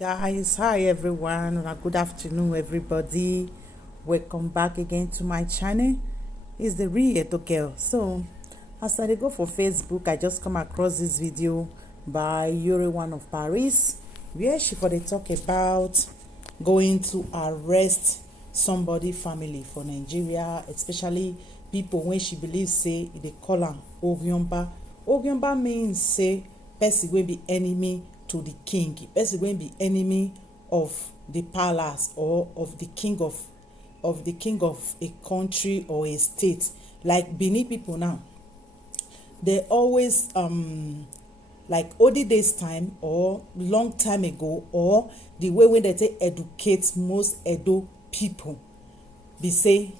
Guys, hi everyone, good afternoon everybody. Welcome back again to my channel. It's the real Edo girl. So as I go for Facebook, I just come across this video by iyore one of Paris, where she for they talk about going to arrest somebody family for Nigeria, especially people when she believes say they call am ogyomba means say person will be enemy to the king, person will be enemy of the palace or of the king of a country or a state. Like Benin people now, they always like olden days time or long time ago, or the way when they take educate most Edo people be say,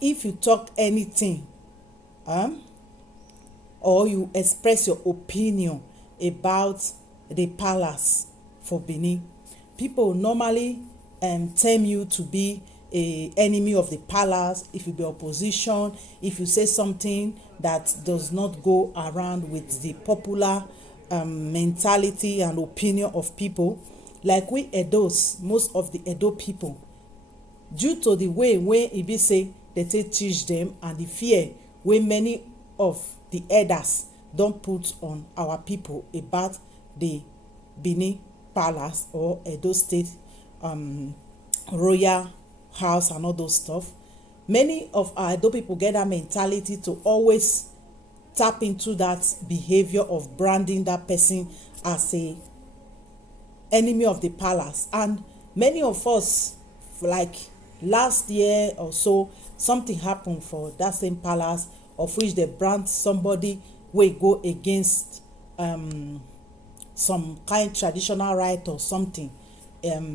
if you talk anything or you express your opinion about the palace for Benin, people normally term you to be a enemy of the palace. If you be opposition, if you say something that does not go around with the popular mentality and opinion of people, like we Edos, most of the Edo people, due to the way when it be say they teach them and the fear wey many of the elders don't put on our people about the Benin palace or Edo state royal house and all those stuff. Many of our Edo people get that mentality to always tap into that behavior of branding that person as a enemy of the palace. And many of us, like last year or so, something happened for that same palace, of which they brand somebody wey go against some kind traditional right or something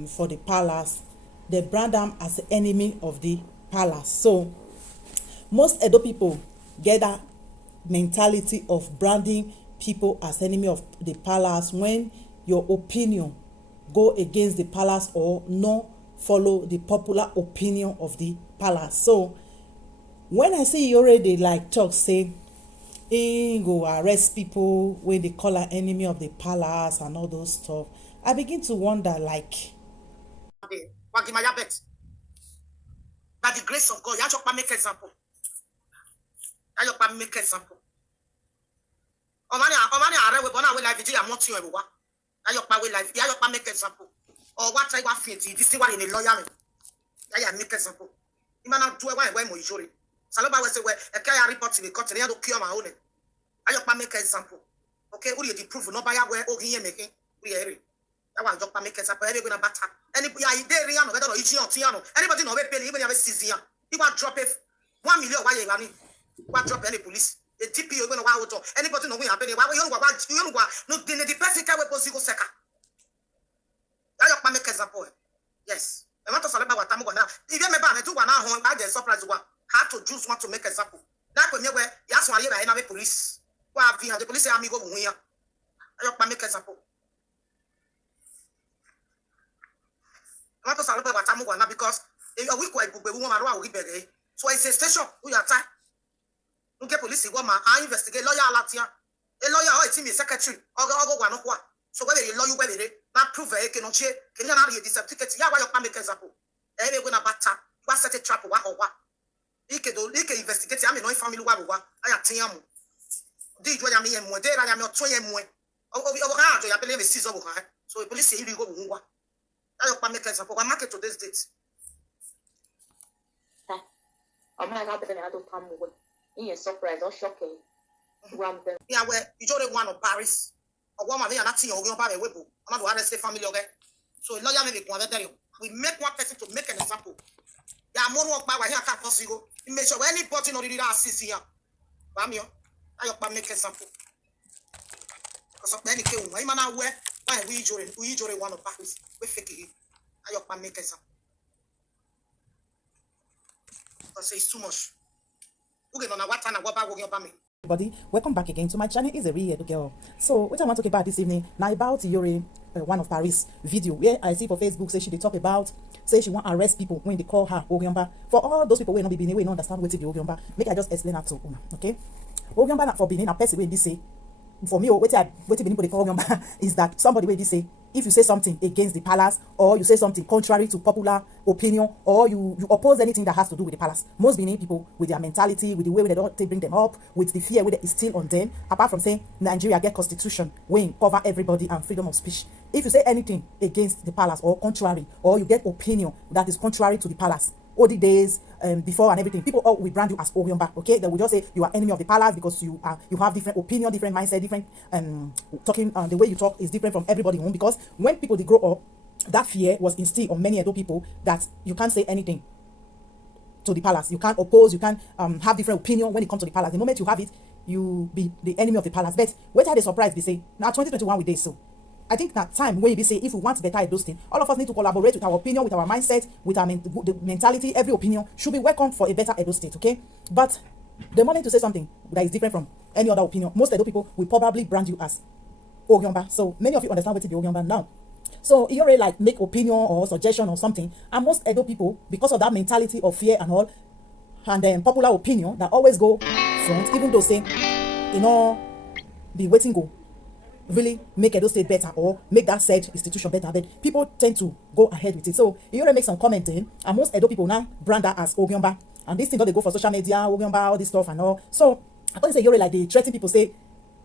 for the palace. They brand them as the enemy of the palace. So most Edo people get that mentality of branding people as enemy of the palace when your opinion go against the palace or no follow the popular opinion of the palace. So when I see iyore dey like talk say he go arrest people when they call her enemy of the palace and all those stuff, I begin to wonder, like, by the grace of God, you make example. You make example. Omani are we born away life. You are not you everyone. You life. You make example. Or what I want to this is what in a lawyer. You make example. You man not do a way more usually. Saloba was say where a carry report to the court and you cure my own. I make example. Okay, who you prove no buy where oh here making we hear. I want to make example. Every gonna batter. Anybody there no whether or Tiano. Anybody no pay even have a season. You want drop it 1 million why you running. What drop any police? The TP you're gonna wow to anybody no we happen. Why you no the person can we possible second. I make example. Yes. I want to say about what I'm going to. If you remember, I do one now. I get surprise one. How to choose one to make example. That when you were, yes, one year I have a police. Well, the police say I'm going here. I make example. I want to say about what I'm going to because if a week I book a woman around with me, so I say station. We are time. You get police. I investigate lawyer Latia. A lawyer, oh, it's me secretary. I'll go one of one. So whether you lawyer whether not prove it cannot change. Can you not read this ticket? Yeah, why you make example? Every when a batter, what set a trap or what? He can investigate. I'm in no family. What I tell you, did you am here? There I am not 20 more. I believe it's season. So the police say you go. I make example. I market to this date. I'm not having another time away. He is surprised or shocking. Yeah, where you told one of Paris. Or one of them are not seeing or going by a webo. I'm not going to say family. Okay. So lawyer make one tell you. We make one person to make an example. Yeah, more work by here can't possible. You make sure anybody not really assist here. Bamio, I make example. Because of any case, I man aware why we usually one of Paris. We fake it. I make example. Because it's too much. Okay, no, what time I go back working about me. everybody, welcome back again to my channel. Is a real Edo girl. So what I want to talk about this evening now about iyore one of Paris video where I see for Facebook say she dey talk about say she want arrest people when they call her ogyomba. For all those people wey no be Benin, wey no understand wetin be ogyomba, make I just explain that to una. Okay, ogyomba for Benin na person wey be say, for me wetin Benin people dey call ogyomba is that somebody wey be say if you say something against the palace, or you say something contrary to popular opinion, or you oppose anything that has to do with the palace. Most Benin people, with their mentality, with the way they don't bring them up, with the fear that is still on them, apart from saying Nigeria get constitution, we cover everybody and freedom of speech. If you say anything against the palace or contrary, or you get opinion that is contrary to the palace, all the days before and everything, people all will brand you as Oryomba, okay? They will just say you are enemy of the palace because you have different opinion, different mindset, different talking, the way you talk is different from everybody home. Because when people they grow up, that fear was instilled on many Edo people that you can't say anything to the palace, you can't oppose, you can't have different opinion when it comes to the palace. The moment you have it, you be the enemy of the palace. But wait till they surprise, they say now 2021 with this. So I think that time when you say if we want better at those things, all of us need to collaborate with our opinion, with our mindset, with our the mentality. Every opinion should be welcomed for a better Edo state, okay? But the moment to say something that is different from any other opinion, most Edo people will probably brand you as Oryomba. So many of you understand what the Oryomba now. So iyore like make opinion or suggestion or something, and most Edo people, because of that mentality of fear and all, and then popular opinion that always go front, even though say, you know, be waiting go really make Edo State better or make that said institution better, but people tend to go ahead with it. So you already make some comment in, and most Edo people now brand that as Oryomba, and this thing don't they go for social media, Oryomba, all this stuff and all. So I thought say Iyore like they threaten people, say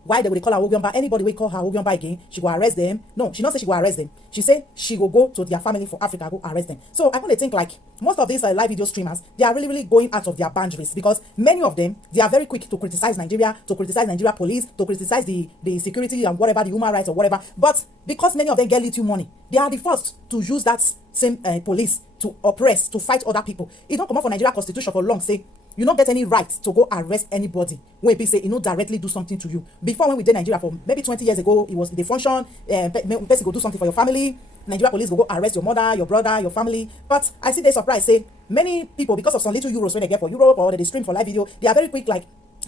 why they will call her Oryomba. Anybody will call her Oryomba again, she will arrest them. No, she not say she will arrest them. She say she will go to their family for Africa, go arrest them. So I want to think like most of these live video streamers, they are really going out of their boundaries, because many of them, they are very quick to criticize Nigeria, to criticize Nigeria police, to criticize the security and whatever, the human rights or whatever. But because many of them get little money, they are the first to use that same police to oppress, to fight other people. It don't come out for Nigeria constitution for long say you don't get any right to go arrest anybody when people say you know directly do something to you. Before, when we did Nigeria for maybe 20 years ago, it was the function, person go do something for your family, Nigeria police go arrest your mother, your brother, your family. But I see they surprise say many people, because of some little euros when they get for Europe or they stream for live video, they are very quick, like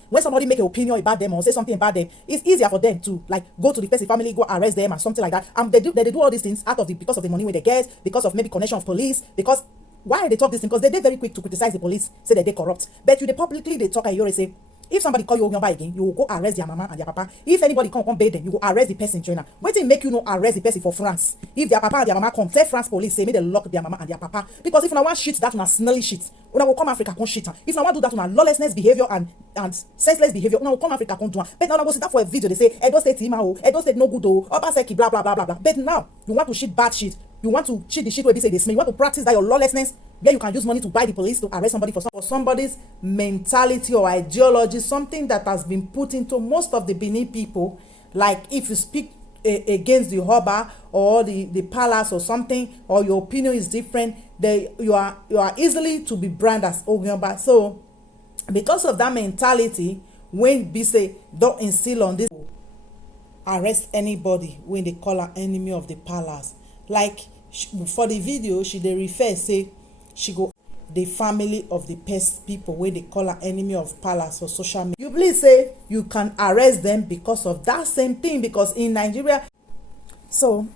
when somebody make an opinion about them or say something about them, it's easier for them to like go to the person family, go arrest them or something like that. And they do all these things out of because of the money where they get, because of maybe connection of police, because why they talk this thing? Because they're very quick to criticize the police, say that they corrupt. But you they publicly they talk and you already say, if somebody call you Oryomba again, you will go arrest their mama and their papa. If anybody come bail them, you will arrest the person in China. Wait till make you know arrest the person for France. If their papa and their mama come, tell France police say make they lock their mama and their papa. Because if you want shit that una smelly shit, una will come Africa come shit. If you want do that una lawlessness behavior and senseless behavior, una will come Africa come do. But now una go sit down for a video, they say Edo State Tima o, Edo State no good o, Obaseki blah blah blah blah blah. But now you want to shit bad shit. You want to cheat the shit where they say they smell. You want to practice that your lawlessness, where you can use money to buy the police to arrest somebody for somebody's mentality or ideology, something that has been put into most of the Benin people. Like if you speak against the Hoba or the palace or something, or your opinion is different, you are easily to be branded as Oryomba. So because of that mentality, when be say don't instill on this, arrest anybody when they call her enemy of the palace. Like for the video, she they refer say she go the family of the pest people where they call her enemy of palace for social media. You please say you can arrest them because of that same thing, because in Nigeria. So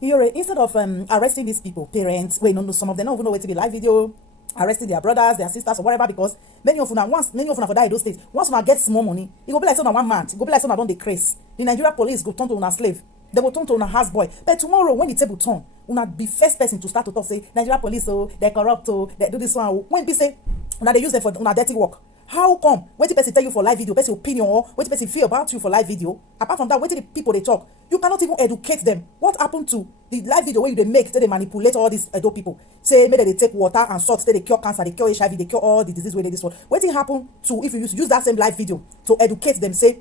instead of arresting these people, parents, wait, no, some of them don't even know where to be live video, arresting their brothers, their sisters, or whatever, because many of them for die those states. Once una get small money, it go be like someone one man, it go be like someone don't decrease. The Nigeria police go turn to una slave. They will turn to una house boy. But tomorrow, when the table turn, una be first person to start to talk, say Nigeria police, oh, they corrupt, oh, they do this one. When people say una they use them for una dirty work, how come? When the person tell you for live video, person opinion, or when the person feel about you for live video, apart from that, when the people they talk, you cannot even educate them. What happened to the live video where you they make, they manipulate all these Edo people? Say maybe they take water and salt, they cure cancer, they cure HIV, they cure all the disease where they this one. What thing happen to if you use that same live video to educate them? Say,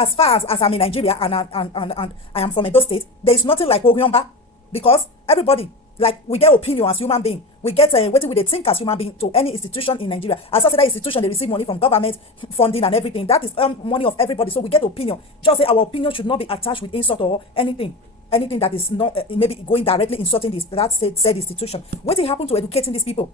as far as I'm in Nigeria and I am from Edo State, there is nothing like Oryomba, because everybody, like, we get opinion as human being. We get what we think as human being to any institution in Nigeria. As I said, that institution, they receive money from government, funding and everything. That is money of everybody. So we get opinion. Just say our opinion should not be attached with insult or anything that is not maybe going directly insulting that said institution. What will happen to educating these people?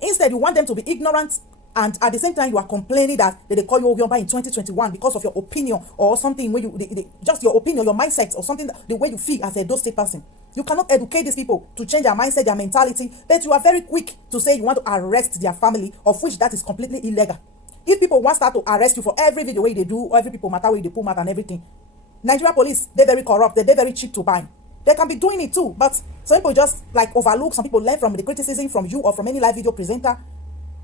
Instead, you want them to be ignorant, and at the same time you are complaining that they call you Oryomba in 2021 because of your opinion or something where you just your opinion, your mindset, or something the way you feel as a Edo State person. You cannot educate these people to change their mindset, their mentality, but you are very quick to say you want to arrest their family, of which that is completely illegal. If people want start to arrest you for every video way they do, or every people matter way they pull out and everything, Nigeria police, they're very corrupt, they're very cheap to buy. They can be doing it too, but some people just like overlook. Some people learn from the criticism from you or from any live video presenter.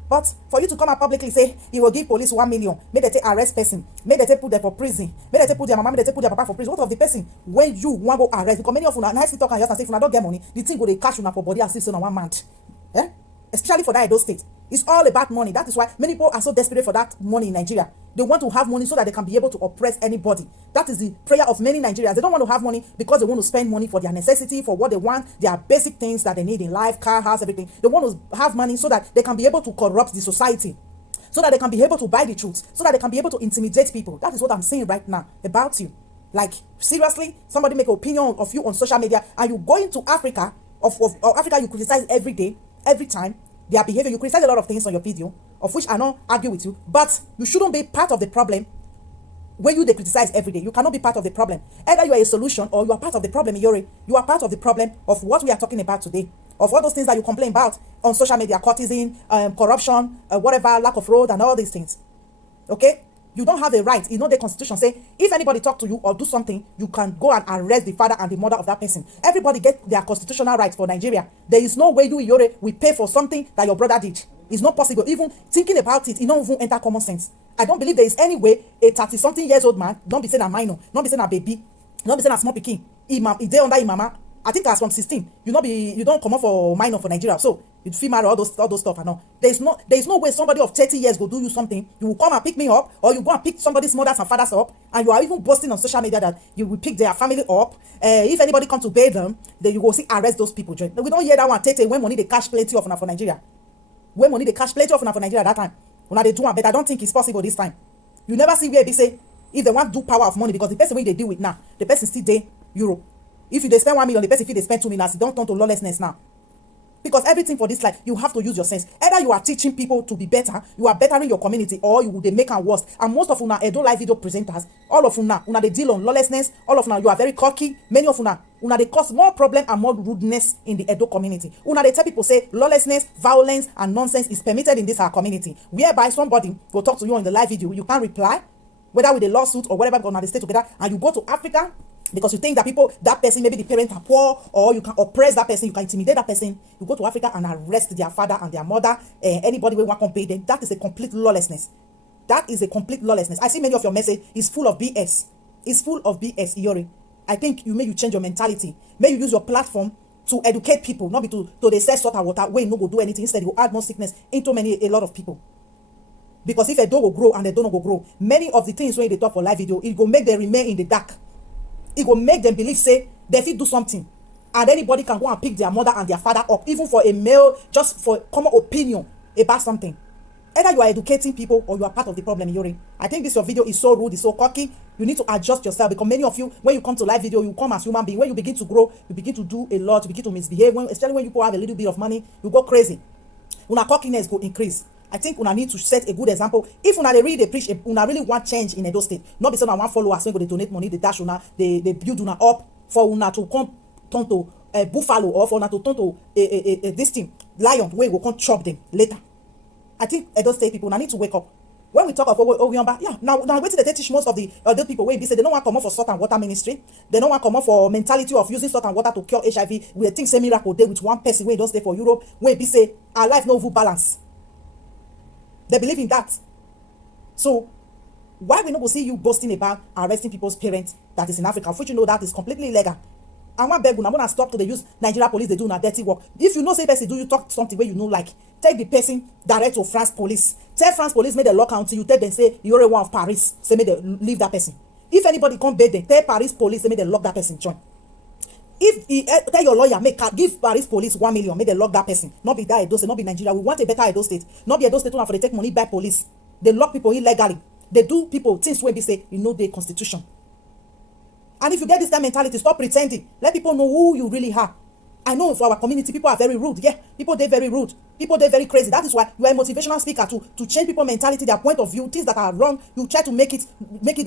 But for you to come out publicly say you will give police 1 million, make they take arrest person, make they take put them for prison, make they take put their mama, make they take put their papa for prison. What of the person when you want go arrest? Because many of you nicely talk and just say if you don't get money, the thing go they cash you for body as if on 1 month. Eh? Especially for that Edo state. It's all about money. That is why many people are so desperate for that money in Nigeria. They want to have money so that they can be able to oppress anybody. That is the prayer of many Nigerians. They don't want to have money because they want to spend money for their necessity, for what they want, their basic things that they need in life, car, house, everything. They want to have money so that they can be able to corrupt the society, so that they can be able to buy the truth, so that they can be able to intimidate people. That is what I'm saying right now about you. Like, seriously, somebody make an opinion of you on social media and you go into Africa, of Africa, you criticize every day, every time, their behavior. You criticize a lot of things on your video, of which I don't argue with you, but you shouldn't be part of the problem when they criticize every day. You cannot be part of the problem. Either you are a solution or you are part of the problem, iyore. You are part of the problem of what we are talking about today, of all those things that you complain about on social media, courtesan, corruption, whatever, lack of road and all these things. Okay? You don't have a right. You know the constitution say if anybody talk to you or do something, you can go and arrest the father and the mother of that person. Everybody get their constitutional rights for Nigeria. There is no way you, iyore, will pay for something that your brother did. It's not possible. Even thinking about it, it don't even enter common sense. I don't believe there is any way a 30-something years old man, don't be saying a minor, don't be saying a baby, don't be saying a small pikin, he dey under him mama. I think as from 16, you don't come up for minor for Nigeria. So you feel marry all those stuff and all. There's no way somebody of 30 years go do you something. You will come and pick me up, or you go and pick somebody's mothers and fathers up, and you are even boasting on social media that you will pick their family up. If anybody come to bail them, then you go see arrest those people. We don't hear that one. Tete, when money they cash plenty of now for Nigeria. When money they cash plenty of now for Nigeria that time. When they do one, but I don't think it's possible this time. You never see where they say if they want to do power of money, because the person wey they deal with now, the person still dey Europe. If you they spend 1 million, the person if they spend 2 million, it don't turn to lawlessness now. Because everything for this life, you have to use your sense. Either you are teaching people to be better, you are bettering your community, or you they make them worse. And most of you now, Edo live video presenters, all of you now, they deal on lawlessness. All of you now, you are very cocky. Many of you now, they cause more problem and more rudeness in the Edo community. They tell people say lawlessness, violence, and nonsense is permitted in this our community. Whereby somebody go talk to you in the live video, you can't reply, whether with a lawsuit or whatever, because they stay together, and you go to Africa because you think that person, maybe the parents are poor, or you can oppress that person, you can intimidate that person. You go to Africa and arrest their father and their mother, anybody who want to pay them. That is a complete lawlessness. That is a complete lawlessness. I see many of your message is full of BS. It's full of BS, iyore. I think you change your mentality. May you use your platform to educate people, not be to they say salt and water, where you no go do anything. Instead, you add more sickness into a lot of people. Because if a dog will grow and they don't go grow, many of the things when they talk for live video, it will make them remain in the dark. It will make them believe, say, they fit do something. And anybody can go and pick their mother and their father up, even for a male, just for common opinion about something. Either you are educating people or you are part of the problem, iyore. I think this your video is so rude, it's so cocky. You need to adjust yourself, because many of you, when you come to live video, you come as human being. When you begin to grow, you begin to do a lot, you begin to misbehave. Especially when you have a little bit of money, you go crazy. Una cockiness go increase. I think una need to set a good example. If una really preach, una really want change in Edo State, not be say una want followers when go they donate money, they dash una, they build una up for una to come turn to buffalo, or for una to turn to this thing lion where we go come chop them later. I think Edo State people una need to wake up. When we talk of Owyamba, yeah, now wetin they teach most of the people wey be say they don't want come up for salt and water ministry. They don't want come up for mentality of using salt and water to cure HIV. We think say miracle dey with one person wey don stay for Europe, wey be say our life no full balance. They believe in that. So why we not go see you boasting about arresting people's parents that is in Africa, which you know that is completely illegal? I want beg una, wanna stop to the use Nigeria police, they do na dirty work. If you know say person do you talk something where you know like, take the person direct to France police. Tell France police make the lock until you tell them say you're a one of Paris, say make they leave that person. If anybody come bail them, tell Paris police say make they lock that person join. If tell your lawyer give Paris police 1 million, make they lock that person. Not be that Edo State, not be Nigeria. We want a better Edo State. Not be Edo State for they take money by police. They lock people illegally. They do people things when they say you know the constitution. And if you get this kind of mentality, stop pretending. Let people know who you really are. I know for our community, people are very rude. Yeah, people they're very rude. People they're very crazy. That is why you are a motivational speaker to change people's mentality, their point of view, things that are wrong. You try to make it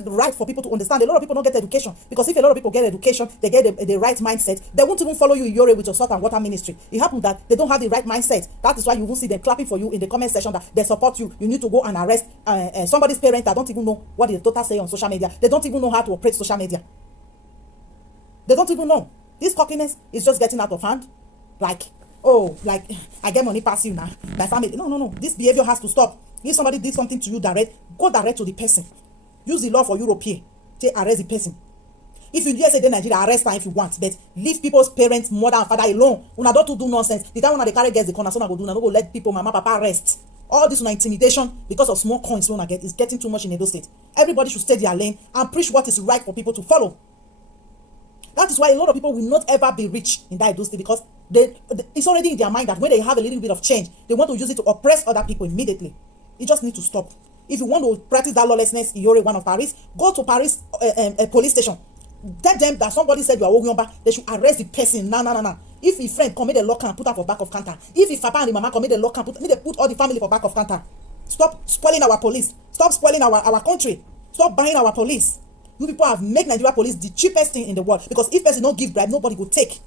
right for people to understand. A lot of people don't get education, because if a lot of people get education, they get the right mindset. They won't even follow you iyore with your salt and water ministry. It happens that they don't have the right mindset. That is why you won't see them clapping for you in the comment section that they support you. You need to go and arrest somebody's parents that don't even know what the daughter say on social media. They don't even know how to operate social media. They don't even know. This cockiness is just getting out of hand. Like, oh, like, I get money past you now. My family. No. This behavior has to stop. If somebody did something to you direct, go direct to the person. Use the law for Europe here. Say, arrest the person. If you just say the Nigeria, arrest them if you want, but leave people's parents, mother and father alone. Una don't do nonsense. The time when they carry gets the corner, so I go do. I don't go let people, mama, papa rest. All this una intimidation because of small coins when I get is getting too much in Edo State. Everybody should stay their lane and preach what is right for people to follow. That is why a lot of people will not ever be rich in that Edo State, because it's already in their mind that when they have a little bit of change, they want to use it to oppress other people immediately. It just needs to stop. If you want to practice that lawlessness, iyore one of Paris, go to Paris police station. Tell them that somebody said you are Ogyomba, they should arrest the person. No. If his friend come, make the lock and put her for back of counter. If his papa and the mama come, make the lock and put all the family for back of counter. Stop spoiling our police. Stop spoiling our country. Stop buying our police. You people have made Nigeria police the cheapest thing in the world, because if person don't give bribe, nobody will take.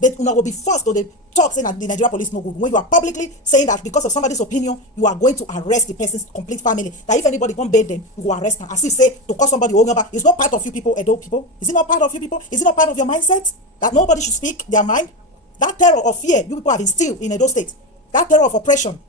But una will be forced to the talk saying that the Nigeria police no good. When you are publicly saying that because of somebody's opinion, you are going to arrest the person's complete family. That if anybody come bail them, you will arrest them. As if say to call somebody Ogyomba is not part of you people, Edo people. Is it not part of you people? Is it not part of your mindset that nobody should speak their mind? That terror of fear you people have instilled in Edo State. That terror of oppression.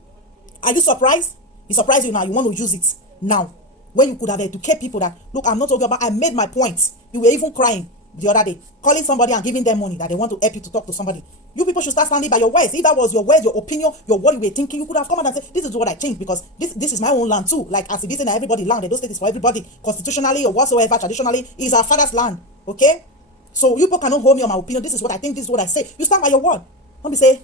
Are you surprised? It surprised you now. You want to use it now, when you could have educated people that, look, I'm not talking about, I made my points. You were even crying the other day, calling somebody and giving them money that they want to help you to talk to somebody. You people should start standing by your words. If that was your words, your opinion, your what you were thinking, you could have come out and said, this is what I think, because this is my own land too. Like, as it is in everybody land, Edo State is for everybody, constitutionally or whatsoever, traditionally, is our father's land. Okay? So you people cannot hold me on my opinion. This is what I think, this is what I say. You stand by your word. Don't be say,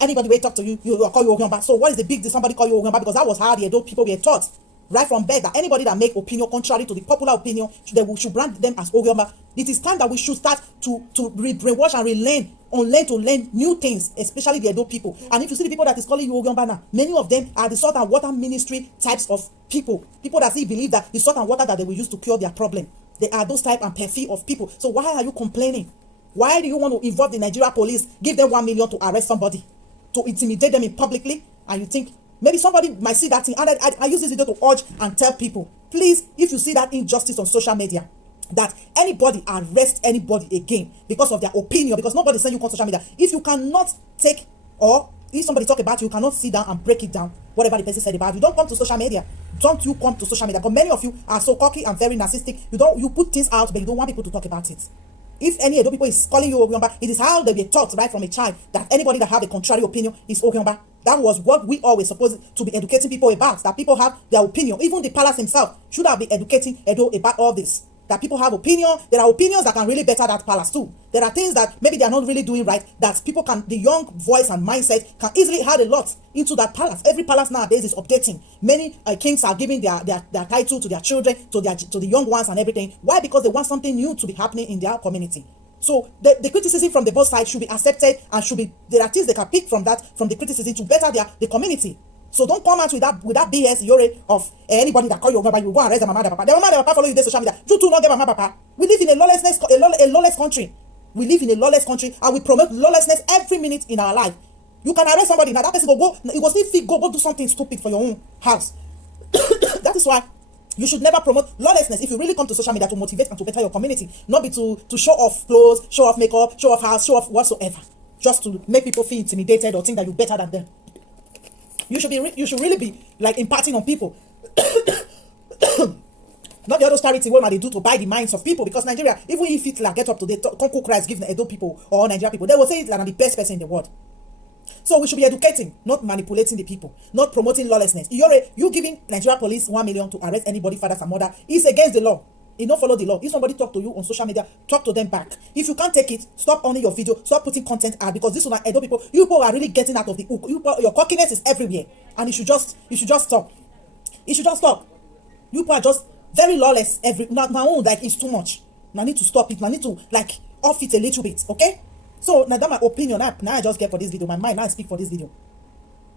anybody will talk to you, you call you Ogyomba. So what is the big deal somebody call you Ogyomba? Because that was how the Edo people were taught right from birth, that anybody that make opinion contrary to the popular opinion, we should brand them as Ogyomba. It is time that we should start to brainwash and learn to learn new things, especially the Edo people. And if you see the people that is calling you Ogyomba now, many of them are the salt and water ministry types of people that still believe that the salt and water that they will use to cure their problem. They are those type and perfect of people. So why are you complaining? Why do you want to involve the Nigeria police, give them 1 million to arrest somebody, to intimidate them in publicly? And you think maybe somebody might see that thing. And I use this video to urge and tell people, please, if you see that injustice on social media, that anybody arrest anybody again because of their opinion, because nobody send you on social media. If you cannot take, or if somebody talk about you, you cannot sit down and break it down, whatever the person said about you, don't come to social media. Don't you come to social media, because many of you are so cocky and very narcissistic. You put things out, but you don't want people to talk about it. If any Edo people is calling you Ogyomba, it is how they were taught right from a child that anybody that have a contrary opinion is Ogyomba. That was what we always supposed to be educating people about, that people have their opinion. Even the palace himself should have been educating Edo about all this. That people have opinion. There are opinions that can really better that palace too. There are things that maybe they are not really doing right, that people can, the young voice and mindset can easily add a lot into that palace. Every palace nowadays is updating. Many kings are giving their title to their children, to the young ones and everything. Why? Because they want something new to be happening in their community. So the criticism from the both sides should be accepted, and should be, there are things they can pick from the criticism to better the community. So don't come out with that BS iyore of anybody that call you Ogyomba, you go and arrest their mama, their papa. Their mama, their papa follow you on social media. You too not get mama, papa. We live in a lawless country. We live in a lawless country, and we promote lawlessness every minute in our life. You can arrest somebody now, that person go, you go still fit go do something stupid for your own house. That is why you should never promote lawlessness. If you really come to social media to motivate and to better your community, not be to show off clothes, show off makeup, show off house, show off whatsoever, just to make people feel intimidated or think that you're better than them. You should really be like imparting on people. Not the other charity what they do to buy the minds of people, because Nigeria, even if Hitler get up to the Congo Christ, give the Edo people or Nigeria people, they will say Hitler is the best person in the world. So we should be educating, not manipulating the people, not promoting lawlessness. You giving Nigeria police 1 million to arrest anybody, fathers and mother, is against the law. You don't follow the law. If somebody talk to you on social media, talk to them back. If you can't take it, stop owning your video, stop putting content out, because this one Edo people, you people are really getting out of the hook. Your cockiness is everywhere, and you should just stop. It should just stop. You people are just very lawless. Now, like, it's too much. Now I need to stop it. Now I need to like off it a little bit. Okay. So now that my opinion, now I just get for this video. My mind now I speak for this video.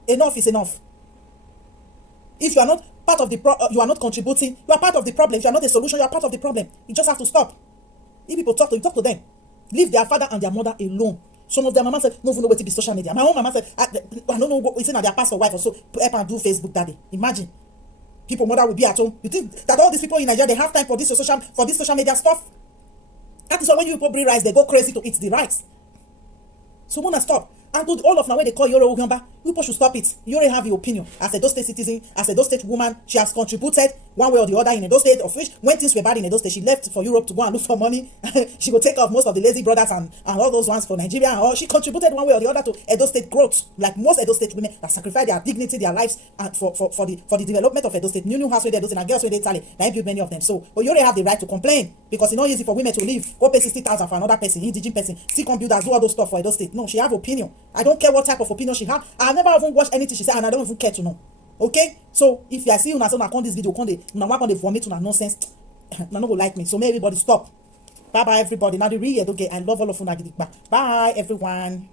Enough is enough. If you are not part of the you are not contributing, you are part of the problem. If you are not the solution, you are part of the problem. You just have to stop. If people talk to them. Leave their father and their mother alone. Some of their mama said, no, even know what to be social media. My own mama said, I don't know what it's in their pastor wife or so help and do Facebook daddy. Imagine. People mother will be at home. You think that all these people in Nigeria, they have time for this social media stuff? That is why when you people bring rice, they go crazy to eat the rice. So wanna stop. And to all of now when they call Iyore Ogunba, people should stop it. You already have your opinion. As a Edo State citizen, as a Edo State woman, she has contributed one way or the other in Edo State, of which when things were bad in Edo State, she left for Europe to go and look for money. She will take off most of the lazy brothers and all those ones for Nigeria. And all. She contributed one way or the other to Edo State growth, like most Edo State women that sacrifice their dignity, their lives for the development of Edo State. New house where Edo State and girls where they Italy. Now build many of them. So, but you already have the right to complain because it's not easy for women to leave, go pay 60,000 for another person, indigent person, still come build do all those stuff for Edo State. No, she have opinion. I don't care what type of opinion she have. I never even watched anything she said, and I don't even care to know. Okay, so if I see you now, so on this video, now one the vomit on nonsense, now no go like me. So may everybody stop. Bye bye everybody. Now the real okay. I love all of you. Bye everyone.